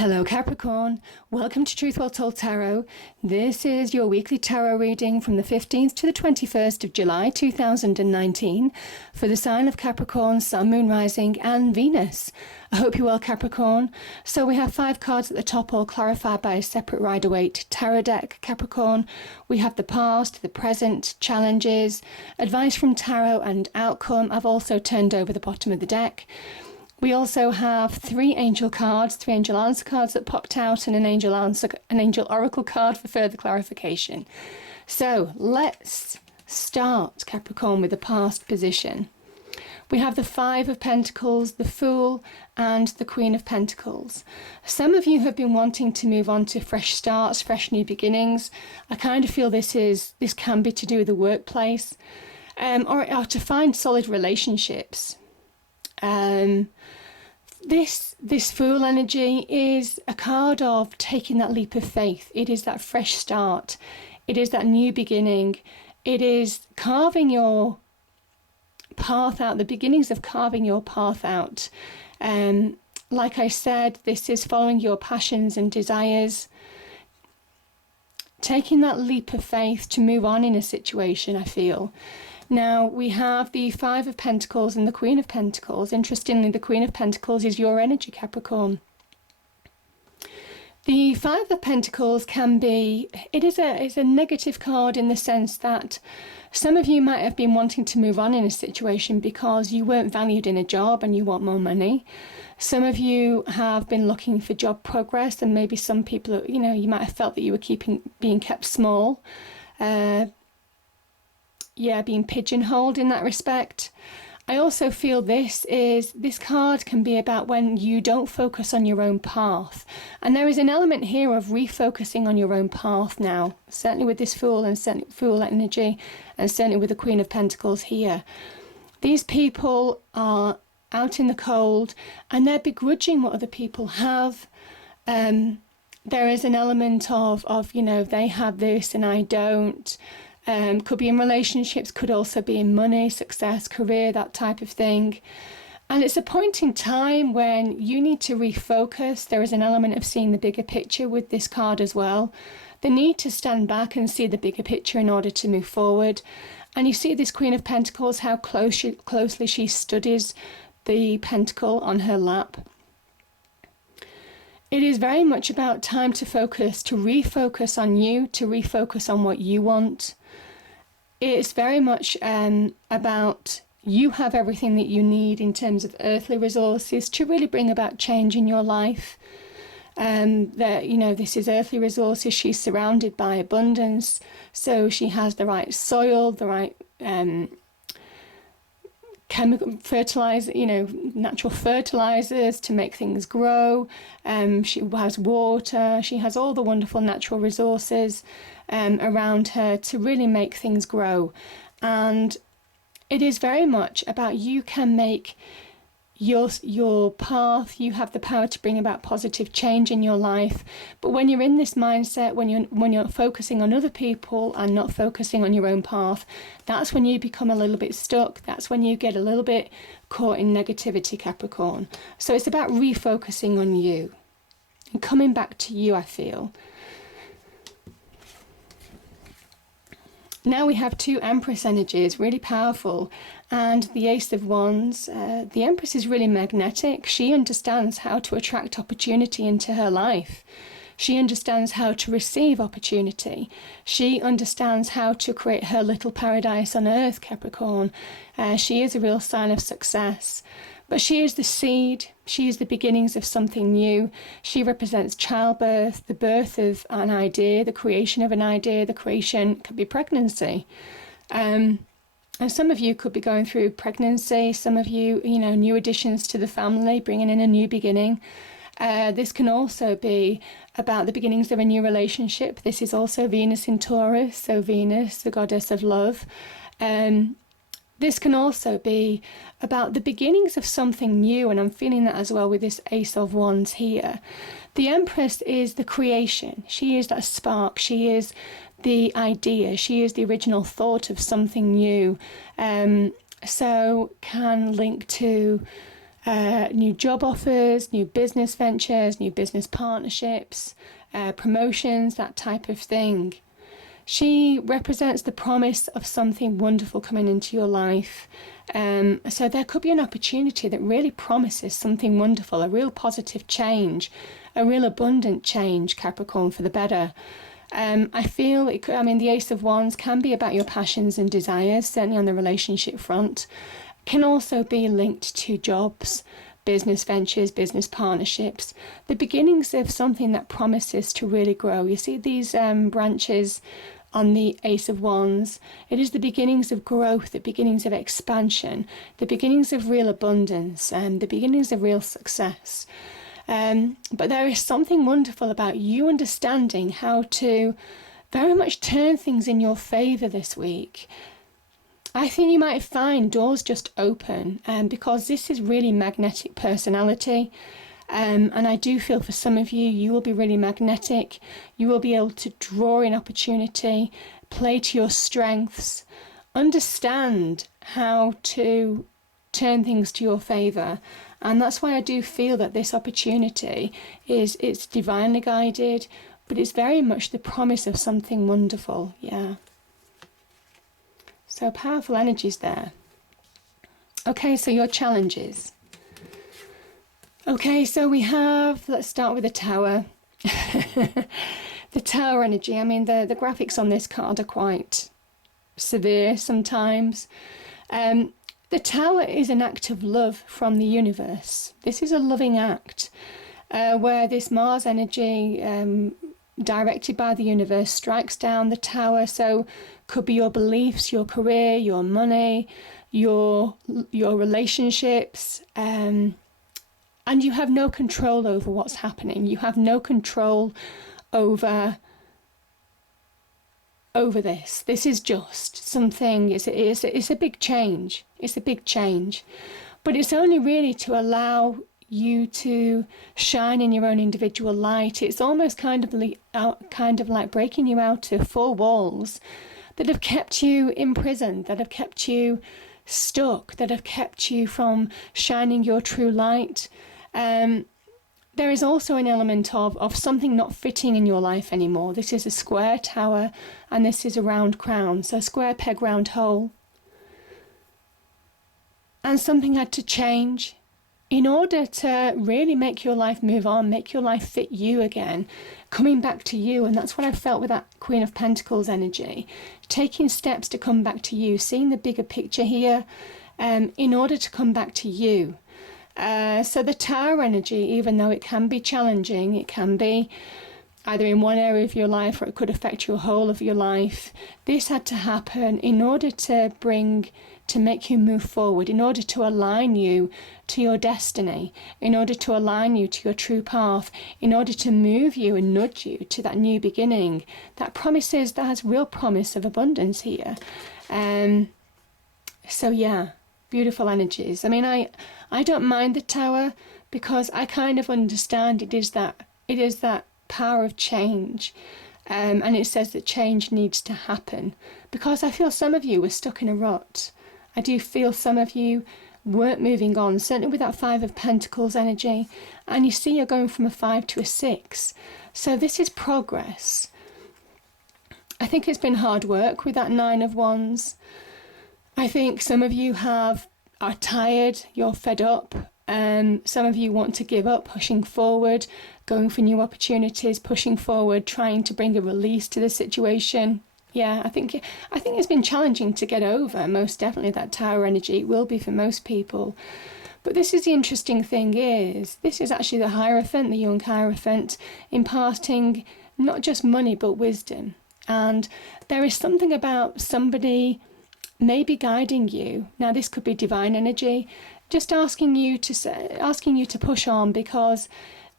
Hello Capricorn, welcome to Truth Well Told Tarot. This is your weekly tarot reading from the 15th to the 21st of July 2019 for the sign of Capricorn, Sun, Moon, Rising and Venus. I hope you're well Capricorn. So we have 5 cards at the top, all clarified by a separate Rider-Waite tarot deck, Capricorn. We have the past, the present, challenges, advice from tarot and outcome. I've also turned over the bottom of the deck. We also have 3 angel cards, 3 angel answer cards that popped out, and an angel oracle card for further clarification. So let's start, Capricorn, with the past position. We have the 5 of Pentacles, the Fool, and the Queen of Pentacles. Some of you have been wanting to move on to fresh starts, fresh new beginnings. I kind of feel this can be to do with the workplace, or to find solid relationships. This Fool energy is a card of taking that leap of faith. It is that fresh start. It is that new beginning. It is carving your path out, the beginnings of carving your path out. Like I said, this is following your passions and desires. Taking that leap of faith to move on in a situation, I feel. Now, we have the 5 of Pentacles and the Queen of Pentacles. Interestingly, the Queen of Pentacles is your energy, Capricorn. The 5 of Pentacles is a negative card in the sense that some of you might have been wanting to move on in a situation because you weren't valued in a job and you want more money. Some of you have been looking for job progress, and maybe some people, you might have felt that you were being kept small. Being pigeonholed in that respect. I also feel this card can be about when you don't focus on your own path. And there is an element here of refocusing on your own path now, certainly with this Fool and certainly Fool energy, and certainly with the Queen of Pentacles here. These people are out in the cold and they're begrudging what other people have. There is an element of they have this and I don't. Could be in relationships, could also be in money, success, career, that type of thing. And it's a point in time when you need to refocus. There is an element of seeing the bigger picture with this card as well. The need to stand back and see the bigger picture in order to move forward. And you see this Queen of Pentacles, how closely she studies the pentacle on her lap. It is very much about time to focus, to refocus on you, to refocus on what you want. It's very much about you have everything that you need in terms of earthly resources to really bring about change in your life. This is earthly resources. She's surrounded by abundance, so she has the right soil, the right chemical fertilizer, natural fertilizers to make things grow. She has water. She has all the wonderful natural resources around her to really make things grow. And it is very much about you can make your path. You have the power to bring about positive change in your life. But when you're in this mindset, when you're focusing on other people and not focusing on your own path, that's when you become a little bit stuck. That's when you get a little bit caught in negativity, Capricorn. So it's about refocusing on you and coming back to you, I feel. Now we have 2 Empress energies, really powerful, and the Ace of Wands. The Empress is really magnetic. She understands how to attract opportunity into her life. She understands how to receive opportunity. She understands how to create her little paradise on earth, Capricorn. She is a real sign of success. But she is the seed. She is the beginnings of something new. She represents childbirth, the birth of an idea, the creation of an idea. The creation could be pregnancy. And some of you could be going through pregnancy. Some of you, new additions to the family, bringing in a new beginning. This can also be about the beginnings of a new relationship. This is also Venus in Taurus, so Venus, the goddess of love. This can also be about the beginnings of something new, and I'm feeling that as well with this Ace of Wands here. The Empress is the creation. She is that spark. She is the idea. She is the original thought of something new. So can link to new job offers, new business ventures, new business partnerships, promotions, that type of thing. She represents the promise of something wonderful coming into your life. So there could be an opportunity that really promises something wonderful, a real positive change, a real abundant change, Capricorn, for the better. I feel it could, the Ace of Wands can be about your passions and desires, certainly on the relationship front. Can also be linked to jobs, business ventures, business partnerships, the beginnings of something that promises to really grow. You see these branches on the Ace of Wands. It is the beginnings of growth, the beginnings of expansion, the beginnings of real abundance, and the beginnings of real success. But there is something wonderful about you understanding how to very much turn things in your favour this week. I think you might find doors just open, because this is really magnetic personality. And I do feel for some of you, you will be really magnetic. You will be able to draw in opportunity, play to your strengths, understand how to turn things to your favour. And that's why I do feel that this opportunity it's divinely guided, but it's very much the promise of something wonderful. Yeah. So powerful energies there. Okay, so your challenges. Okay, so we have, let's start with the Tower. The Tower energy, the graphics on this card are quite severe sometimes. The Tower is an act of love from the universe. This is a loving act where this Mars energy, directed by the universe, strikes down the Tower. So could be your beliefs, your career, your money, your relationships, and you have no control over what's happening. You have no control over this. This is just something, it's a big change. It's a big change. But it's only really to allow you to shine in your own individual light. It's almost kind of like breaking you out of four walls that have kept you imprisoned, that have kept you stuck, that have kept you from shining your true light. There is also an element of something not fitting in your life anymore. This is a square tower and this is a round crown. So square peg, round hole. And something had to change in order to really make your life move on, make your life fit you again, coming back to you. And that's what I felt with that Queen of Pentacles energy. Taking steps to come back to you, seeing the bigger picture here, in order to come back to you. So the Tower energy, even though it can be challenging, it can be either in one area of your life or it could affect your whole of your life. This had to happen in order to make you move forward, in order to align you to your destiny, in order to align you to your true path, in order to move you and nudge you to that new beginning. That has real promise of abundance here. So yeah, beautiful energies. I don't mind the Tower because I kind of understand it is that power of change. And it says that change needs to happen because I feel some of you were stuck in a rut. I do feel some of you weren't moving on, certainly with that Five of Pentacles energy. And you see you're going from a 5 to a 6. So this is progress. I think it's been hard work with that 9 of Wands. I think some of you are tired, you're fed up. Some of you want to give up, pushing forward, going for new opportunities, pushing forward, trying to bring a release to the situation. Yeah, I think it's been challenging to get over, most definitely, that Tower energy. It will be for most people. But this is the interesting thing this is actually the Hierophant, the young Hierophant, imparting not just money but wisdom. And there is something about somebody maybe guiding you. Now this could be divine energy, just asking you to push on because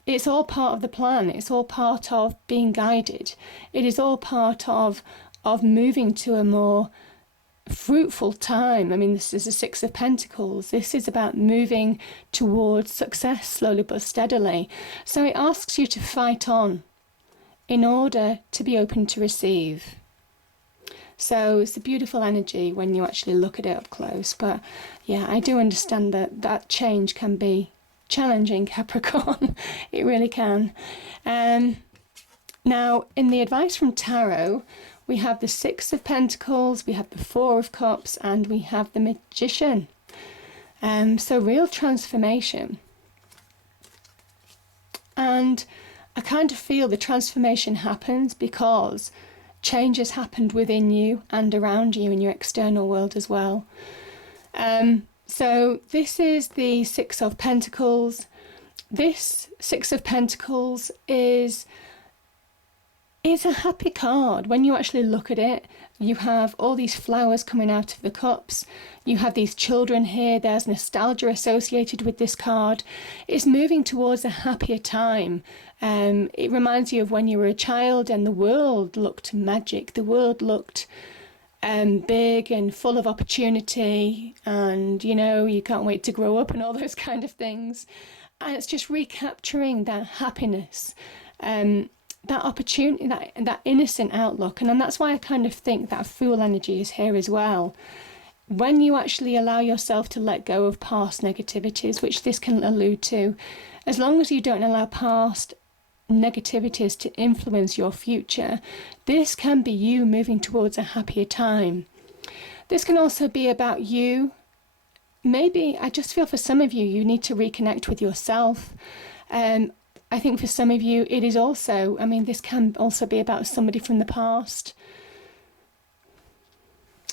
it's all part of the plan. It's all part of being guided. It is all part of moving to a more fruitful time. This is the 6 of Pentacles. This is about moving towards success slowly but steadily. So it asks you to fight on in order to be open to receive. So it's a beautiful energy when you actually look at it up close. But yeah, I do understand that change can be challenging, Capricorn. It really can. Now, in the advice from Tarot, we have the Six of Pentacles, we have the Four of Cups, and we have the Magician. So real transformation. And I kind of feel the transformation happens because change has happened within you and around you in your external world as well. So this is the Six of Pentacles. This Six of Pentacles is a happy card. When you actually look at it, you have all these flowers coming out of the cups. You have these children here. There's nostalgia associated with this card. It's moving towards a happier time. It reminds you of when you were a child and the world looked magic. The world looked big and full of opportunity, and you can't wait to grow up and all those kind of things. And it's just recapturing that happiness, that opportunity, that innocent outlook. And then that's why I kind of think that Fool energy is here as well. When you actually allow yourself to let go of past negativities, which this can allude to, as long as you don't allow past negativities to influence your future, this can be you moving towards a happier time. This can also be about you. Maybe, I just feel for some of you, you need to reconnect with yourself. I think for some of you, it is also, this can also be about somebody from the past.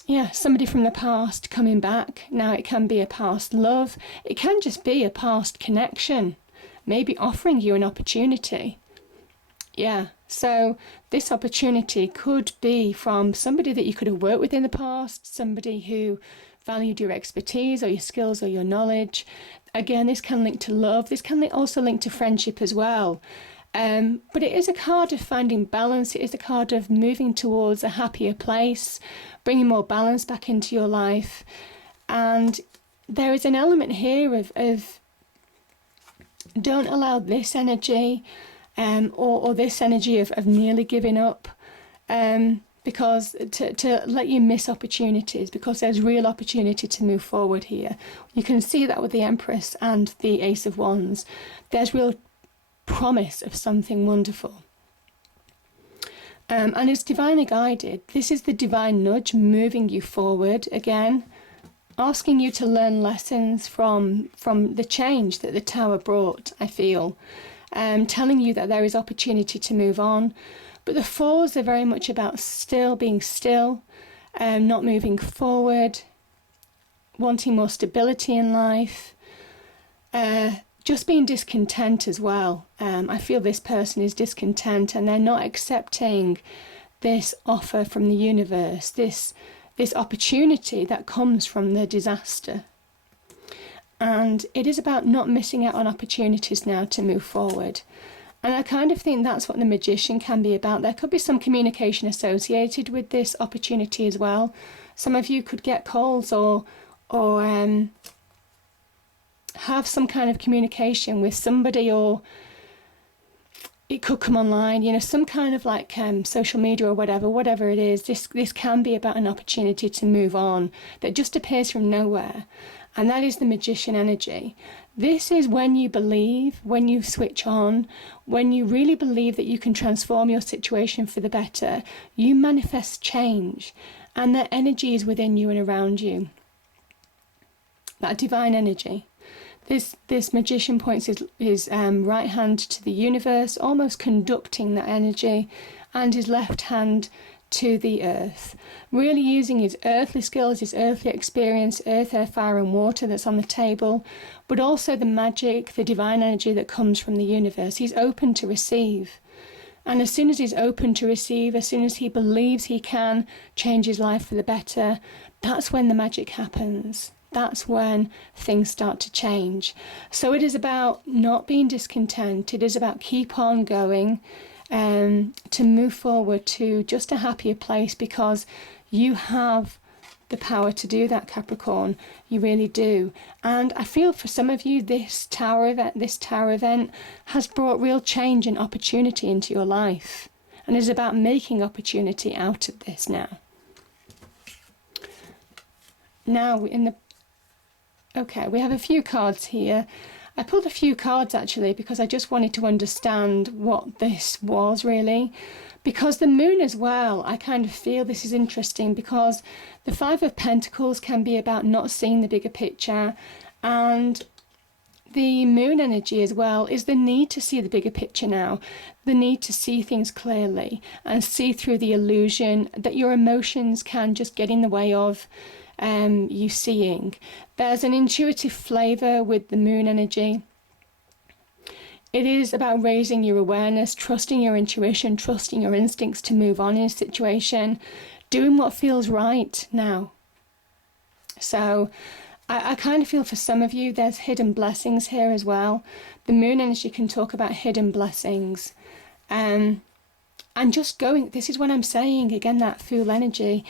Yeah, somebody from the past coming back. Now, it can be a past love. It can just be a past connection, maybe offering you an opportunity. Yeah, so this opportunity could be from somebody that you could have worked with in the past, somebody who valued your expertise or your skills or your knowledge. Again, this can link to love. This can also link to friendship as well. But it is a card of finding balance. It is a card of moving towards a happier place, bringing more balance back into your life. And there is an element here of don't allow this energy or this energy of nearly giving up, because to let you miss opportunities, because there's real opportunity to move forward here. You can see that with the Empress and the Ace of Wands. There's real promise of something wonderful. And it's divinely guided. This is the divine nudge moving you forward again, asking you to learn lessons from the change that the Tower brought, I feel. Telling you that there is opportunity to move on. But the Fours are very much about being still, not moving forward, wanting more stability in life, just being discontent as well. I feel this person is discontent and they're not accepting this offer from the universe, this opportunity that comes from the disaster. And it is about not missing out on opportunities now to move forward. And I kind of think that's what the Magician can be about. There could be some communication associated with this opportunity as well. Some of you could get calls or have some kind of communication with somebody, or it could come online, some kind of like social media or whatever it is. This can be about an opportunity to move on that just appears from nowhere. And that is the Magician energy. This is when you believe, when you switch on, when you really believe that you can transform your situation for the better, you manifest change. And that energy is within you and around you. That divine energy. This Magician points his right hand to the universe, almost conducting that energy, and his left hand to the earth, really using his earthly skills, his earthly experience, earth, air, fire and water that's on the table, but also the magic, the divine energy that comes from the universe. He's open to receive. And as soon as he's open to receive, as soon as he believes he can change his life for the better, that's when the magic happens. That's when things start to change. So it is about not being discontent. It is about keep on going, to move forward to just a happier place, because you have the power to do that, Capricorn. You really do. And I feel for some of you, this tower event has brought real change and opportunity into your life. And it's about making opportunity out of this now. now okay, we have a few cards here. I pulled a few cards actually because I just wanted to understand what this was really. Because the moon as well, I kind of feel this is interesting because the Five of Pentacles can be about not seeing the bigger picture, and the moon energy as well is the need to see the bigger picture now, the need to see things clearly and see through the illusion that your emotions can just get in the way of you seeing. There's an intuitive flavour with the moon energy. It is about raising your awareness, trusting your intuition, trusting your instincts to move on in a situation, doing what feels right now. So I kind of feel for some of you there's hidden blessings here as well. The moon energy can talk about hidden blessings. And just going, this is what I'm saying, again, that Fool energy,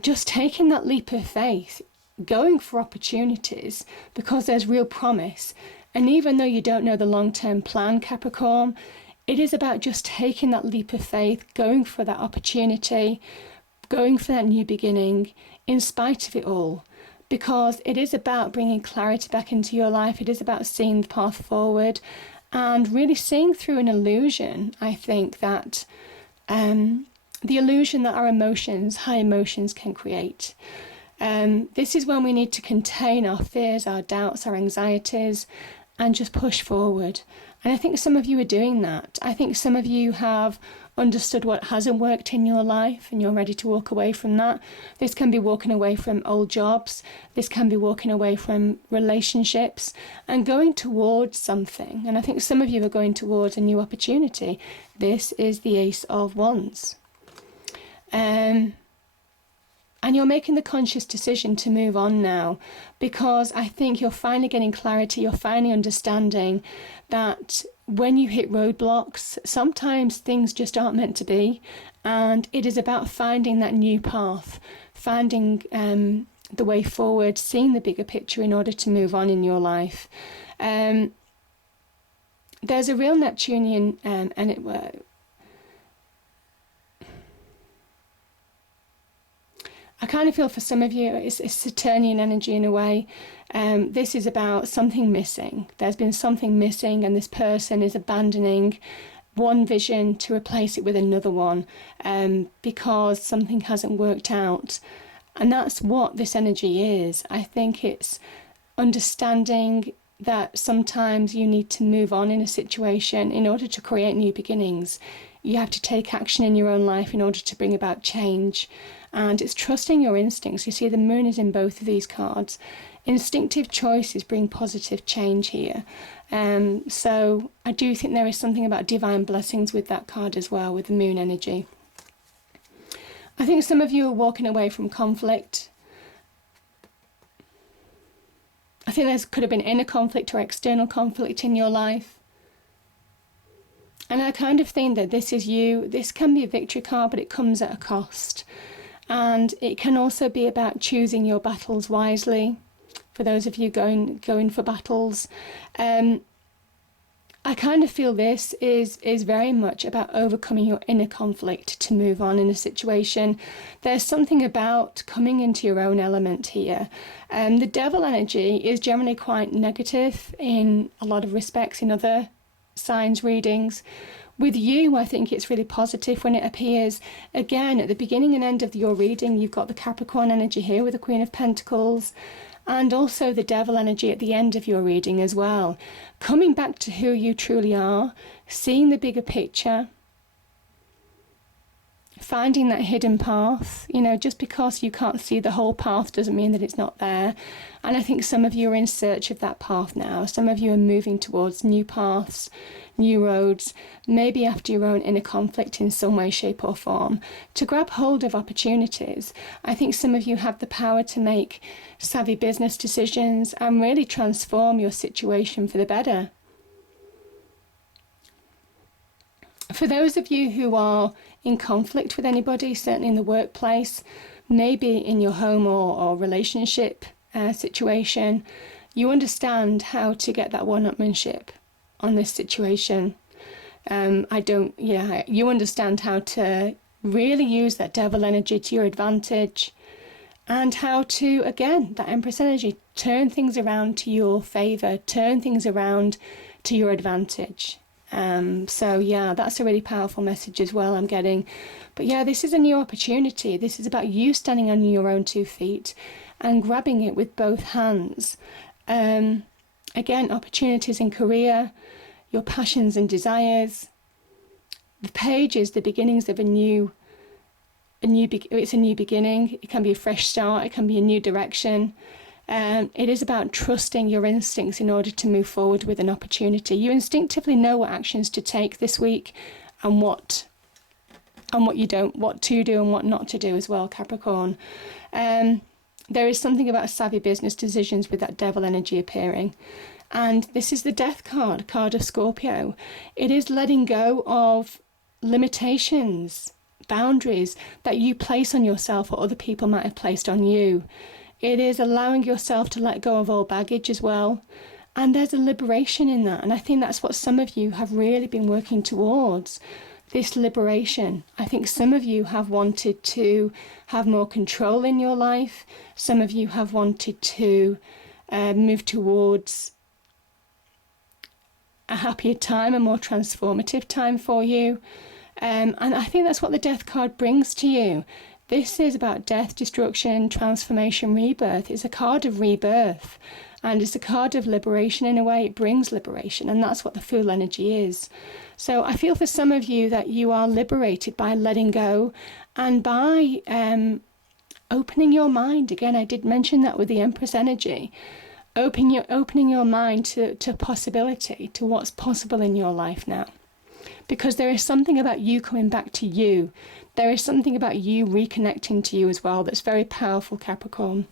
just taking that leap of faith, going for opportunities because there's real promise. And even though you don't know the long-term plan, Capricorn, it is about just taking that leap of faith, going for that opportunity, going for that new beginning, in spite of it all. Because it is about bringing clarity back into your life. It is about seeing the path forward and really seeing through an illusion, I think, that the illusion that our emotions, high emotions, can create. This is when we need to contain our fears, our doubts, our anxieties, and just push forward. And I think some of you are doing that. I think some of you have understood what hasn't worked in your life and you're ready to walk away from that. This can be walking away from old jobs. This can be walking away from relationships and going towards something. And I think some of you are going towards a new opportunity. This is the Ace of Wands. And you're making the conscious decision to move on now, because I think you're finally getting clarity, you're finally understanding that when you hit roadblocks, sometimes things just aren't meant to be, and it is about finding that new path, finding the way forward, seeing the bigger picture in order to move on in your life. There's a real Neptunian, I kind of feel for some of you it's Saturnian energy in a way. This is about something missing. There's been something missing and this person is abandoning one vision to replace it with another one because something hasn't worked out. And that's what this energy is. I think it's understanding that sometimes you need to move on in a situation in order to create new beginnings. You have to take action in your own life in order to bring about change. And it's trusting your instincts. You see, the moon is in both of these cards. Instinctive choices bring positive change here. So I do think there is something about divine blessings with that card as well, with the moon energy. I think some of you are walking away from conflict. I think there could have been inner conflict or external conflict in your life. And I kind of think that this is you. This can be a victory card, but it comes at a cost. And it can also be about choosing your battles wisely. For those of you going for battles, I kind of feel this is very much about overcoming your inner conflict to move on in a situation. There's something about coming into your own element here. The devil energy is generally quite negative in a lot of respects in other signs readings. With you, I think it's really positive when it appears. Again, at the beginning and end of your reading, you've got the Capricorn energy here with the Queen of Pentacles, and also the devil energy at the end of your reading as well. Coming back to who you truly are, seeing the bigger picture, finding that hidden path. You know, just because you can't see the whole path doesn't mean that it's not there. And I think some of you are in search of that path now. Some of you are moving towards new paths, new roads, maybe after your own inner conflict in some way, shape or form, to grab hold of opportunities. I think some of you have the power to make savvy business decisions and really transform your situation for the better. For those of you who are in conflict with anybody, certainly in the workplace, maybe in your home or relationship situation, you understand how to get that one-upmanship on this situation. You understand how to really use that devil energy to your advantage and how to, again, that Empress energy, turn things around to your favour, turn things around to your advantage. So yeah, that's a really powerful message as well I'm getting. But yeah, this is a new opportunity. This is about you standing on your own 2 feet and grabbing it with both hands. Again, opportunities in career, your passions and desires. The page is the beginnings of it's a new beginning. It can be a fresh start. It can be a new direction. It is about trusting your instincts in order to move forward with an opportunity. You instinctively know what actions to take this week, and what to do and what not to do as well, Capricorn. There is something about savvy business decisions with that devil energy appearing. And this is the death card of Scorpio. It is letting go of limitations, boundaries that you place on yourself or other people might have placed on you. It is allowing yourself to let go of all baggage as well. And there's a liberation in that. And I think that's what some of you have really been working towards, this liberation. I think some of you have wanted to have more control in your life. Some of you have wanted to move towards a happier time, a more transformative time for you. And I think that's what the death card brings to you. This is about death, destruction, transformation, rebirth. It's a card of rebirth. And it's a card of liberation in a way. It brings liberation. And that's what the Fool energy is. So I feel for some of you that you are liberated by letting go and by opening your mind. Again, I did mention that with the Empress energy. Opening your mind to possibility, to what's possible in your life now. Because there is something about you coming back to you. There is something about you reconnecting to you as well that's very powerful, Capricorn.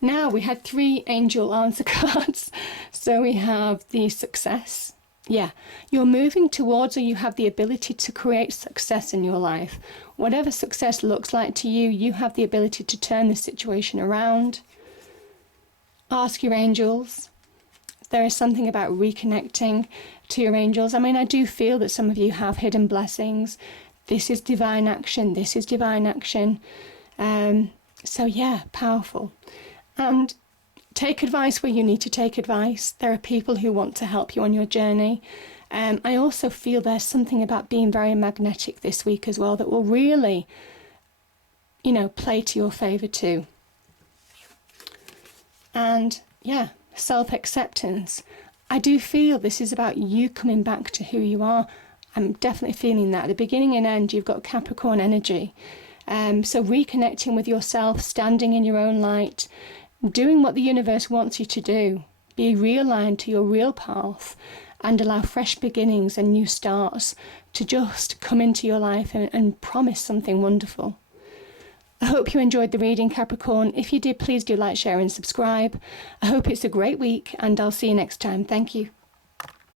Now we had 3 angel answer cards. So we have the success. Yeah, you're moving towards, or you have the ability to create success in your life. Whatever success looks like to you, you have the ability to turn the situation around. Ask your angels. There is something about reconnecting to your angels. I mean, I do feel that some of you have hidden blessings. This is divine action. This is divine action. So yeah, powerful. And take advice where you need to take advice. There are people who want to help you on your journey. I also feel there's something about being very magnetic this week as well that will really, play to your favour too. And yeah, self-acceptance. I do feel this is about you coming back to who you are. I'm definitely feeling that. At the beginning and end, you've got Capricorn energy. So reconnecting with yourself, standing in your own light, doing what the universe wants you to do. Be realigned to your real path and allow fresh beginnings and new starts to just come into your life and promise something wonderful. I hope you enjoyed the reading, Capricorn. If you did, please do like, share and subscribe. I hope it's a great week and I'll see you next time. Thank you.